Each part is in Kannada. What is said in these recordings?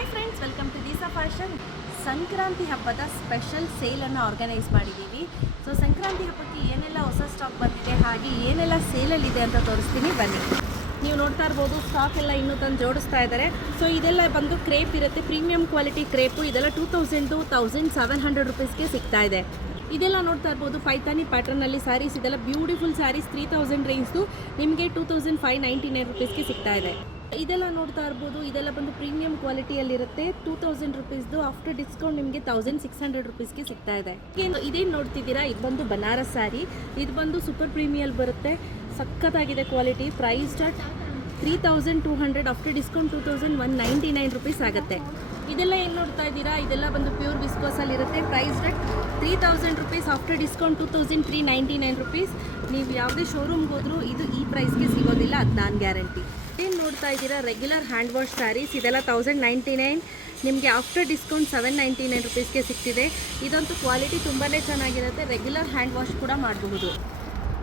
Hi friends, welcome to Deesa fashion. Sankranti ಹಬ್ಬದ ಸ್ಪೆಷಲ್ ಸೇಲನ್ನು ಆರ್ಗನೈಸ್ ಮಾಡಿದ್ದೀವಿ. ಸೊ ಸಂಕ್ರಾಂತಿ ಹಬ್ಬಕ್ಕೆ ಏನೆಲ್ಲ ಹೊಸ ಸ್ಟಾಕ್ ಬಂದಿದೆ ಹಾಗೆ ಏನೆಲ್ಲ ಸೇಲಲ್ಲಿದೆ ಅಂತ ತೋರಿಸ್ತೀನಿ, ಬನ್ನಿ. ನೀವು ನೋಡ್ತಾ ಇರ್ಬೋದು, ಸ್ಟಾಕ್ ಎಲ್ಲ ಇನ್ನೂ ತಂದು ಜೋಡಿಸ್ತಾ ಇದ್ದಾರೆ. ಸೊ ಇದೆಲ್ಲ ಬಂದು ಕ್ರೇಪ್ ಇರುತ್ತೆ, ಪ್ರೀಮಿಯಂ ಕ್ವಾಲಿಟಿ ಕ್ರೇಪು. ಇದೆಲ್ಲ 2000 to 1700 ರುಪೀಸ್ಗೆ ಸಿಗ್ತಾ ಇದೆ. ಇದೆಲ್ಲ ನೋಡ್ತಾ ಇರ್ಬೋದು, ಪೈತಾನಿ ಪ್ಯಾಟರ್ನಲ್ಲಿ ಸ್ಯಾರೀಸ್. ಇದೆಲ್ಲ ಬ್ಯೂಟಿಫುಲ್ ಸ್ಯಾರೀಸ್ 3000 ರೇಂಜ್ದು ನಿಮಗೆ 2599 ರುಪೀಸ್ಗೆ ಸಿಗ್ತಾ ಇದೆ. ಇದೆಲ್ಲ ನೋಡ್ತಾ ಇರ್ಬೋದು, ಇದೆಲ್ಲ ಬಂದು ಪ್ರೀಮಿಯಂ ಕ್ವಾಲಿಟಿಯಲ್ಲಿರುತ್ತೆ. 2000 ರುಪೀಸ್ದು ಆಫ್ಟರ್ ಡಿಸ್ಕೌಂಟ್ ನಿಮಗೆ 1600 ರುಪೀಸ್ಗೆ ಸಿಗ್ತಾ ಇದೆ. ಇದೇನು ನೋಡ್ತಿದ್ದೀರಾ, ಇದು ಬಂದು ಬನಾರಸ್ ಸ್ಯಾರಿ. ಇದು ಬಂದು ಸೂಪರ್ ಪ್ರೀಮಿಯಲ್ ಬರುತ್ತೆ, ಸಖತ್ತಾಗಿದೆ quality. Price start 3200, after discount 2199 rupees ಆಗುತ್ತೆ. ಇದೆಲ್ಲ ಏನು ನೋಡ್ತಾ ಇದ್ದೀರಾ, ಇದೆಲ್ಲ ಬಂದು ಪ್ಯೂರ್ ವಿಸ್ಕೋಸಲ್ಲಿರುತ್ತೆ. Price rate 3000 rupees, after discount 2399 rupees. ನೀವು ಯಾವುದೇ ಶೋರೂಮ್ಗೆ ಹೋದರೂ ಇದು ಈ ಪ್ರೈಸ್ಗೆ ಸಿಗೋದಿಲ್ಲ, ಅದು ನಾನು ಗ್ಯಾರಂಟಿ. ಏನು ನೋಡ್ತಾ ಇದ್ದೀರಾ, ರೆಗ್ಯುಲರ್ ಹ್ಯಾಂಡ್ ವಾಶ್ ಸ್ಯಾರೀಸ್. ಇದೆಲ್ಲ 1099, ನಿಮಗೆ ಆಫ್ಟರ್ ಡಿಸ್ಕೌಂಟ್ 799 ರುಪೀಸ್ಗೆ ಸಿಗ್ತಿದೆ. ಇದಂತೂ ಕ್ವಾಲಿಟಿ ತುಂಬಾ ಚೆನ್ನಾಗಿರುತ್ತೆ, ರೆಗ್ಯುಲರ್ ಹ್ಯಾಂಡ್ ವಾಶ್ ಕೂಡ ಮಾಡಬಹುದು.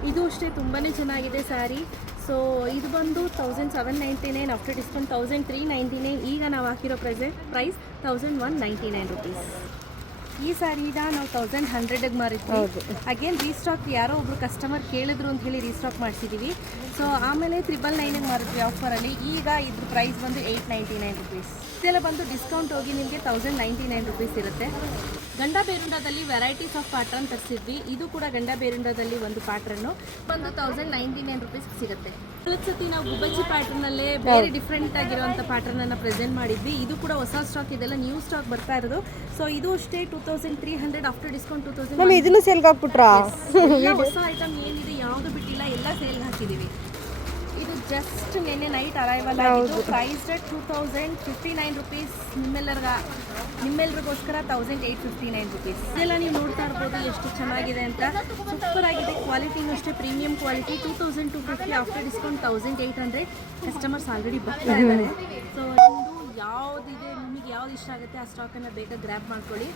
ಇದು ಅಷ್ಟೇ ತುಂಬಾ ಚೆನ್ನಾಗಿದೆ ಸ್ಯಾರಿ. ಸೊ ಇದು ಬಂದು 1799, ಆಫ್ಟರ್ ಡಿಸ್ಕೌಂಟ್ 1399. ಈಗ ನಾವು ಹಾಕಿರೋ ಪ್ರೈಸ್ 1199 ರುಪೀಸ್. ಈ ಸ್ಯಾರಿನ ನಾವು 1100ಗೆ ಮಾರಿದ್ವಿ. ಅಗೇನ್ ರೀಸ್ಟಾಕ್ ಯಾರೋ ಒಬ್ರು ಕಸ್ಟಮರ್ ಕೇಳಿದ್ರು ಅಂತ ಹೇಳಿ ರೀಸ್ಟಾಕ್ ಮಾಡಿಸಿದ್ದೀವಿ. ಸೊ ಆಮೇಲೆ 999ಗೆ ಮಾರಿದ್ವಿ ಆಫರಲ್ಲಿ. ಈಗ ಇದ್ರ ಪ್ರೈಸ್ ಬಂದು 899 ರುಪೀಸ್. ಇದೆಲ್ಲ ಬಂದು ಡಿಸ್ಕೌಂಟ್ ಹೋಗಿ ನಿಮಗೆ 1099 ರುಪೀಸ್ ಇರುತ್ತೆ. ಗಂಡ ಬೇರುಂಡದಲ್ಲಿ ವೆರೈಟೀಸ್ ಆಫ್ ಪ್ಯಾಟ್ರನ್ ತರಿಸಿದ್ವಿ. ಇದು ಕೂಡ ಗಂಡ ಬೇರುಂಡದಲ್ಲಿ ಒಂದು ಪ್ಯಾಟ್ರನ್ನು ಬಂದು 1099 ರುಪೀಸ್ ಸಿಗುತ್ತೆ. ಸತಿ ನಾವು ಗುಬ್ಬಚ್ಚಿ ಪ್ಯಾಟ್ರನ್ನಲ್ಲೇ ಬೇರೆ ಡಿಫ್ರೆಂಟ್ ಆಗಿರುವಂಥ ಪ್ಯಾಟ್ರನನ್ನು ಪ್ರೆಸೆಂಟ್ ಮಾಡಿದ್ವಿ. ಇದು ಕೂಡ ಹೊಸ ಸ್ಟಾಕ್, ಇದೆಲ್ಲ ನ್ಯೂ ಸ್ಟಾಕ್ ಬರ್ತಾ ಇರೋದು. ಸೊ ಇದು ಅಷ್ಟೇ 2300, ಆಫ್ಟರ್ ಡಿಸ್ಕೌಂಟ್ 2000. ಇದನ್ನು ಸೇಲ್ಗೆ ಹಾಕ್ಬಿಟ್ರಾ? ಹೊಸ ಐಟಮ್ ಏನಿದೆ ಯಾವುದು ಬಿಟ್ಟಿಲ್ಲ, ಎಲ್ಲ ಸೇಲ್ಗೆ ಹಾಕಿದ್ದೀವಿ. ಇದು ಜಸ್ಟ್ ನಿನ್ನೆ ನೈಟ್ ಅರೈವಲ್ ಆಗಿದ್ದು. Price rate 2059 rupees. ನಿಮ್ಮೆಲ್ಲರಿಗೋಸ್ಕರ 1859 ರುಪೀಸ್. ಇದೆಲ್ಲ ನೀವು ನೋಡ್ತಾ ಇರ್ಬೋದು ಎಷ್ಟು ಚೆನ್ನಾಗಿದೆ ಅಂತ. ಸೂಪರ್ ಆಗಿದೆ, ಕ್ವಾಲಿಟಿನೂ ಅಷ್ಟೇ premium quality. 2250, after discount 1800. Customers already ಬರ್ತಾ ಇದ್ದಾರೆ. ಸೊ ಯಾವುದಿದೆ, ನಿಮಗೆ ಯಾವ್ದು ಇಷ್ಟ ಆಗುತ್ತೆ ಆ ಸ್ಟಾಕನ್ನು ಬೇಗ ಗ್ರ್ಯಾಬ್ ಮಾಡ್ಕೊಳ್ಳಿ.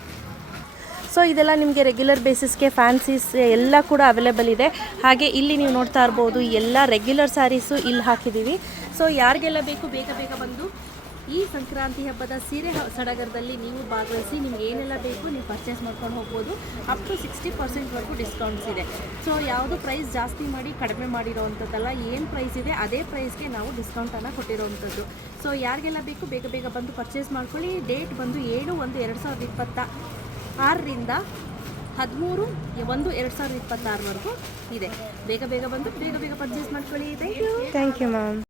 ಸೊ ಇದೆಲ್ಲ ನಿಮಗೆ ರೆಗ್ಯುಲರ್ ಬೇಸಿಸ್ಗೆ ಫ್ಯಾನ್ಸೀಸ್ ಎಲ್ಲ ಕೂಡ ಅವೈಲೇಬಲ್ ಇದೆ. ಹಾಗೆ ಇಲ್ಲಿ ನೀವು ನೋಡ್ತಾ ಇರ್ಬೋದು, ಎಲ್ಲ ರೆಗ್ಯುಲರ್ ಸ್ಯಾರೀಸು ಇಲ್ಲಿ ಹಾಕಿದ್ದೀವಿ. ಸೊ ಯಾರಿಗೆಲ್ಲ ಬೇಕು ಬೇಗ ಬೇಗ ಬಂದು ಈ ಸಂಕ್ರಾಂತಿ ಹಬ್ಬದ ಸೀರೆ ಸಡಗರದಲ್ಲಿ ನೀವು ಭಾಗವಹಿಸಿ. ನಿಮ್ಗೆ ಏನೆಲ್ಲ ಬೇಕು ನೀವು ಪರ್ಚೇಸ್ ಮಾಡ್ಕೊಂಡು ಹೋಗ್ಬೋದು. ಅಪ್ ಟು 60% ಡಿಸ್ಕೌಂಟ್ಸ್ ಇದೆ. ಸೊ ಯಾವುದು ಪ್ರೈಸ್ ಜಾಸ್ತಿ ಮಾಡಿ ಕಡಿಮೆ ಮಾಡಿರೋವಂಥದ್ದಲ್ಲ, ಏನು ಪ್ರೈಸ್ ಇದೆ ಅದೇ ಪ್ರೈಸ್ಗೆ ನಾವು ಡಿಸ್ಕೌಂಟನ್ನು ಕೊಟ್ಟಿರೋವಂಥದ್ದು. ಸೊ ಯಾರಿಗೆಲ್ಲ ಬೇಕು ಬೇಗ ಬೇಗ ಬಂದು ಪರ್ಚೇಸ್ ಮಾಡ್ಕೊಳ್ಳಿ. ಡೇಟ್ ಬಂದು 7/1/2026ರಿಂದ 13/1/2026ವರೆಗೂ ಇದೆ. ಬೇಗ ಬೇಗ ಬಂದು ಬೇಗ ಬೇಗ ಪರ್ಚೇಸ್ ಮಾಡ್ಕೊಳ್ಳಿ. Thank you ma'am.